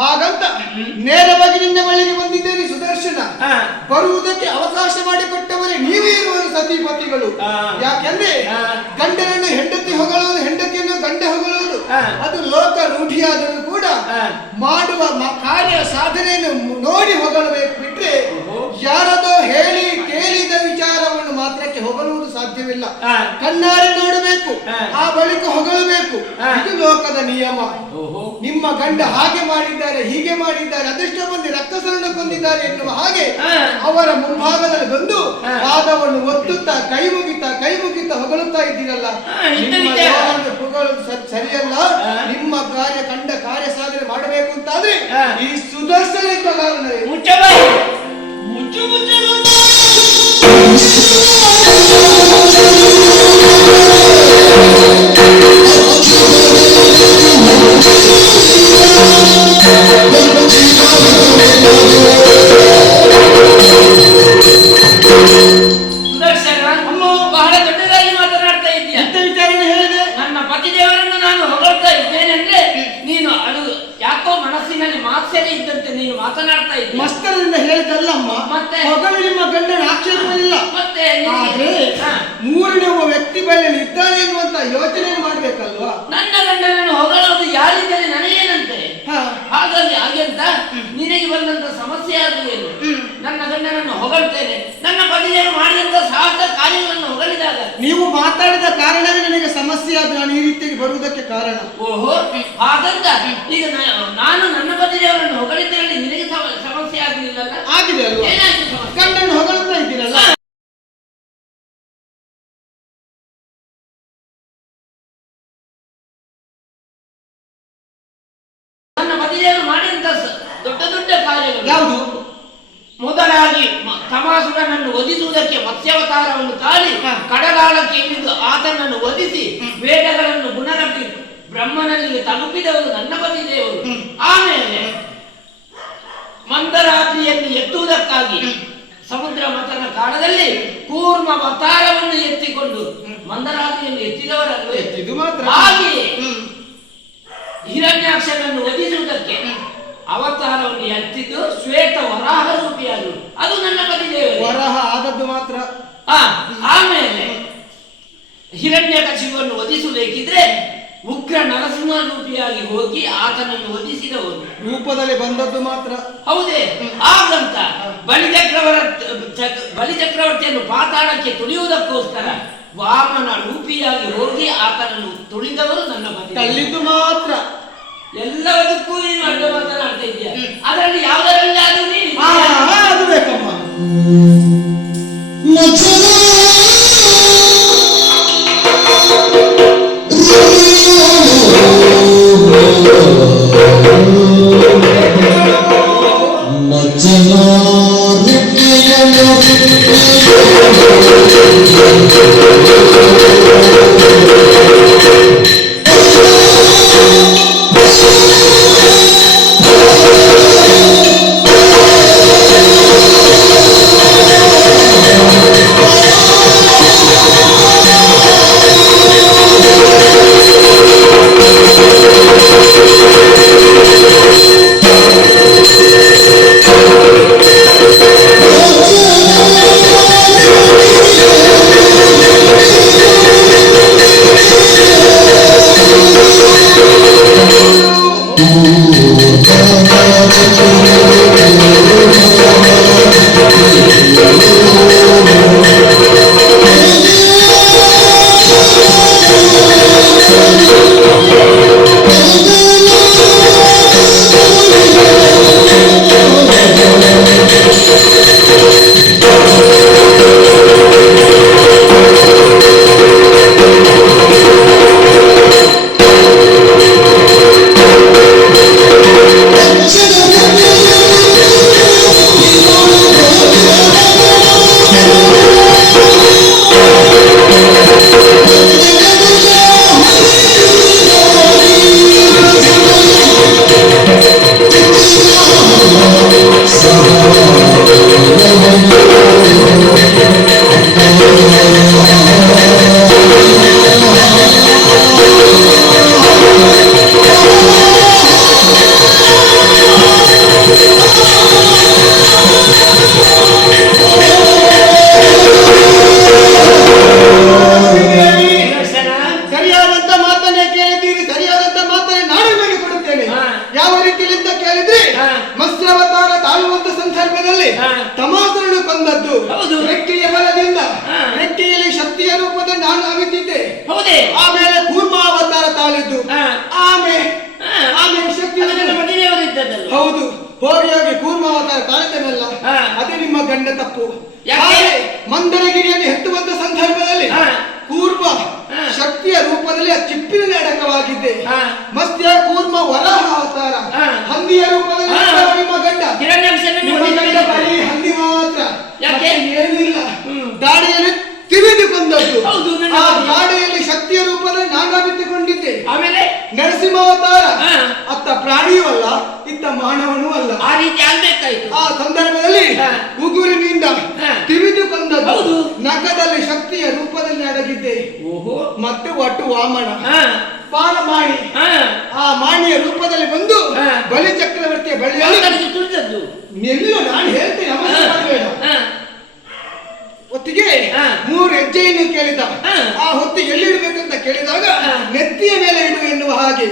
ಹಾಗಂತ ನೇರವಾಗಿ ನಿನ್ನ ಬಳಿಗೆ ಬಂದಿದ್ದೇನೆ ಸುದರ್ಶನ. ಬರುವುದಕ್ಕೆ ಅವಕಾಶ ಮಾಡಿಕೊಟ್ಟವರೇ ನೀವೇ ಇರುವರು ಸತಿಪತಿಗಳು. ಯಾಕೆಂದ್ರೆ ಗಂಡನನ್ನು ಹೆಂಡತಿ ಹೊಗಳುವುದು, ಹೆಂಡತಿಯನ್ನು ಗಂಡ ಹೊಗಳುವುದು ಅದು ಲೋಕ ರೂಢಿಯಾದರೂ ಕೂಡ ಮಾಡುವ ಕಾರ್ಯ ಸಾಧನೆಯನ್ನು ನೋಡಿ ಹೊಗಳಬೇಕು ಬಿಟ್ರೆ ಯಾರದೋ ಹೇಳಿ ಕೇಳಿದ ವಿಚಾರವನ್ನು ಮಾತ್ರಕ್ಕೆ ಹೊಗಳುವುದು ಸಾಧ್ಯವಿಲ್ಲ. ಕಣ್ಣಾರೆ ನೋಡಬೇಕು, ಆ ಬಳಿಕ ಹೊಗಳಬೇಕು. ಇದು ಲೋಕದ ನಿಯಮ. ನಿಮ್ಮ ಗಂಡ ಹಾಗೆ ಮಾಡಿದ್ದಾರೆ, ಹೀಗೆ ಮಾಡಿದ್ದಾರೆ, ಅದೆಷ್ಟೋ ಮಂದಿ ರಕ್ತಸರಣ ಕೊಂದಿದ್ದಾರೆ ಎನ್ನುವ ಹಾಗೆ ಅವರ ಮುಂಭಾಗದಲ್ಲಿ ಬಂದು ಪಾದವನ್ನು ಒತ್ತುತ್ತಾ ಕೈ ಮುಗಿತಾ ಹೊಗಳುತ್ತಾ ಇದ್ದೀರಲ್ಲ, ಸರಿಯಲ್ಲ. ನಿಮ್ಮ ಕಾರ್ಯ ಸಾಧನೆ ಮಾಡಬೇಕು ಅಂತಾದ್ರೆ ಈ ಸುದರ್ಶನ ಕಾರಣವೇ ಬಹಳ ದೊಡ್ಡದಾಗಿ ಮಾತನಾಡ್ತಾ ಇದ್ದೀಯ. ಎಂತ ವಿಚಾರಣೆ ಹೇಳಿದೆ? ನನ್ನ ಪತಿದೇವರನ್ನು ನಾನು ಹೊಗಳ್ತಾ ಇದ್ದೇನೆಂದ್ರೆ ನೀನು ಅದು ಯಾಕೋ ಮನಸ್ಸಿನಲ್ಲಿ ಮಾತ್ಸರ್ಯ ಇದ್ದಂತೆ ನೀನು ಮಾತನಾಡ್ತಾ ಇದ್ದೀಯ. ಮಸ್ತರದಿಂದ ಹೇಳಿದಲ್ಲಮ್ಮ. ಮತ್ತೆ ಹೊಗಳು ನಿಮ್ಮ ಗಂಡನ ಆಕ್ಷೇಪ ಇಲ್ಲ. ಮತ್ತೆ ಮೂರನೇ ಒಬ್ಬ ವ್ಯಕ್ತಿ ಬಳಿಯಲ್ಲಿ ಇದ್ದಾನೆ ಎನ್ನುವಂತ ಯೋಚನೆ ಮಾಡ್ಬೇಕಲ್ವಾ? ನನ್ನ ಗಂಡನನ್ನು ಹೊಗಳೋದು ಯಾರಿದ್ದಾರೆ ನನಗೇನಂತೆ? ಹಾಗಾಗಿ ಹಾಗೆಂತ ನಿನಗೆ ಬಂದಂತ ಸಮಸ್ಯೆ ಆದ್ರೂ ಏನು? ನನ್ನ ಗಂಡನನ್ನು ಹೊಗಳ್ತೇನೆ. ನನ್ನ ಪತಿದೇವರು ಮಾಡಿದಂತ ಸಾಹಸ ಕಾರ್ಯಗಳನ್ನು ಹೊಗಳಿದಾಗ ನೀವು ಮಾತಾಡಿದ ಕಾರಣವೇ ನನಗೆ ಸಮಸ್ಯೆ ಆದ್ರೆ ನಾನು ಈ ರೀತಿಯಾಗಿ ಬರುವುದಕ್ಕೆ ಕಾರಣ. ಓಹೋ, ಹಾಗಂತ ಈಗ ನಾನು ನನ್ನ ಪತಿದೇವರನ್ನು ಹೊಗಳಿದ್ದೇನೆ, ನಿನಗೆ ಸಮಸ್ಯೆ ಆಗಲಿಲ್ಲಲ್ಲ? ಆಗಿದೆ ಅಲ್ವಾ? ಏನಾಯ್ತು? ಗಂಡನ್ನು ಹೊಗಳ್ತಾ ಇದ್ದೀರಲ್ಲ. ನನ್ನ ಪತಿದೇವರು ಮಾಡಿದಂತ ದೊಡ್ಡ ದೊಡ್ಡ ಕಾರ್ಯಗಳು ಯಾವುದು? ಮೊದಲಾಗಿ ತಮಾಸುರನನ್ನು ವಧಿಸುವುದಕ್ಕೆ ಮತ್ಸ್ಯಾವತಾರವನ್ನು ತಾಳಿ ಕಡಲಾಳಕ್ಕೆ ಇಳಿದು ಆತನನ್ನು ವಧಿಸಿ ವೇದಗಳನ್ನು ಪುನರಪಿ ಬ್ರಹ್ಮನಲ್ಲಿಗೆ ತಲುಪಿದವರು ನನ್ನ ಪತಿದೇವರು. ಆಮೇಲೆ ಮಂದರಾತ್ರಿಯನ್ನು ಎತ್ತುವುದಕ್ಕಾಗಿ ಸಮುದ್ರ ಮಥನ ಕಾಲದಲ್ಲಿ ಕೂರ್ಮ ಅವತಾರವನ್ನು ಎತ್ತಿಕೊಂಡು ಮಂದರಾತ್ರಿಯನ್ನು ಎತ್ತಿದವರನ್ನು ಎತ್ತಿದ್ದು ಮಾತ್ರ. ಹಾಗೆಯೇ ಹಿರಣ್ಯಾಕ್ಷನನ್ನು ವಧಿಸುವುದಕ್ಕೆ ಅವತಾರವನ್ನು ಎತ್ತಿದ್ದು ಶ್ವೇತ ವರಾಹ ರೂಪಿಯಾದರು. ಅದು ನನ್ನ ಪತಿದೇವರು. ವರಾಹ ಆದದ್ದು ಮಾತ್ರ. ಆಮೇಲೆ ಹಿರಣ್ಯಕಶಿಪುವನ್ನು ವಧಿಸಬೇಕಿದ್ರೆ ಉಗ್ರ ನರಸಿಂಹ ರೂಪಿಯಾಗಿ ಹೋಗಿ ಆತನನ್ನು ವಧಿಸಿದವರು. ರೂಪದಲ್ಲಿ ಬಂದದ್ದು ಮಾತ್ರ. ಹೌದೇ? ಹಾಗಂತ ಬಲಿಚಕ್ರವರ್ತಿಯನ್ನು ಪಾತಾಳಕ್ಕೆ ತುಳಿಯುವುದಕ್ಕೋಸ್ಕರ ವಾಮನ ರೂಪಿಯಾಗಿ ಹೋಗಿ ಆತನನ್ನು ತುಳಿದವರು ನನ್ನ ಪತಿ. ತಳ್ಳಿದ್ದು ಮಾತ್ರ. ಎಲ್ಲದಕ್ಕೂ ನೀನು ಅಡ್ಡ ಮಾತನಾಡ್ತಾ ಇದೀಯ. ಅದರಲ್ಲಿ ಯಾವುದರಲ್ಲಿ ಆದ್ರೂ ನೀನು ಅದು ಬೇಕಮ್ಮ. ಆಮೇಲೆ ಕೂರ್ಮಾವತಾರ ತಾಳಿದ್ದು ಆಮೇಲೆ ಶಕ್ತಿ ಹೌದು ಹೋಗಿ ಹೋಗಿ ಕೂರ್ಮಾವತಾರ ತಾಳಿದ್ದನಲ್ಲ ಅದೇ ನಿಮ್ಮ ಗಂಡ ತಪ್ಪು. ಮಂದರಗಿರಿಯಲ್ಲಿ ಎತ್ತುವಂತ ಸಂದರ್ಭದಲ್ಲಿ ಕೂರ್ಮ ಶಕ್ತಿಯ ರೂಪದಲ್ಲಿ ಆ ಚಿಪ್ಪಿನಲ್ಲಿ ಅಡಕವಾಗಿದ್ದೆ. ಮತ್ಯ ಕೂರ್ಮ ವರಾಹ ಅವತಾರ ಹಂದಿಯ ರೂಪದಲ್ಲಿ ನಿಮ್ಮ ಗಂಡ ಬರೀ ಹಂದಿ ಮಾತ್ರ ಏನಿಲ್ಲ. ದಾಡಿಯಲ್ಲಿ ತಿವಿದು ಕೊಂದದ್ದು. ಆ ಗಾಡಿಯಲ್ಲಿ ಶಕ್ತಿಯ ರೂಪದಲ್ಲಿ ನಾನಾ ಬಿತ್ತುಕೊಂಡಿದ್ದೆ. ಆಮೇಲೆ ನರಸಿಂಹಾವತಾರ ಅತ್ತ ಪ್ರಾಣಿಯೂ ಅಲ್ಲ ಇತ್ತ ಮಾನವನೂ ಅಲ್ಲ. ಆ ರೀತಿ ಆಗ್ಬೇಕಾಯ್ತು. ಆ ಸಂದರ್ಭದಲ್ಲಿ ಉಗುರಿನಿಂದ ತಿವಿದು ಕೊಂದದ್ದು. ನಖದಲ್ಲಿ ಶಕ್ತಿಯ ರೂಪದಲ್ಲಿ ಅಡಗಿದ್ದೆ. ಮತ್ತೆ ಒಟ್ಟು ವಾಮನ ಬಾಲಮಾಣಿ ಆ ಮಾಣಿಯ ರೂಪದಲ್ಲಿ ಬಂದು ಬಲಿ ಚಕ್ರವರ್ತಿಯ ಬಳಿಯಲ್ಲಿ ತುಳಿದದ್ದು. ಎಲ್ಲೋ ನಾನು ಹೇಳ್ತೇನೆ ಹೊತ್ತಿಗೆ 3 ಹೆಜ್ಜೆಯನ್ನು ಕೇಳಿದ. ಆ ಹೊತ್ತಿಗೆ ಎಲ್ಲಿಡಬೇಕಂತ ಕೇಳಿದಾಗ ನೆತ್ತಿಯ ಮೇಲೆ ಇಡು ಎನ್ನುವ ಹಾಗೆ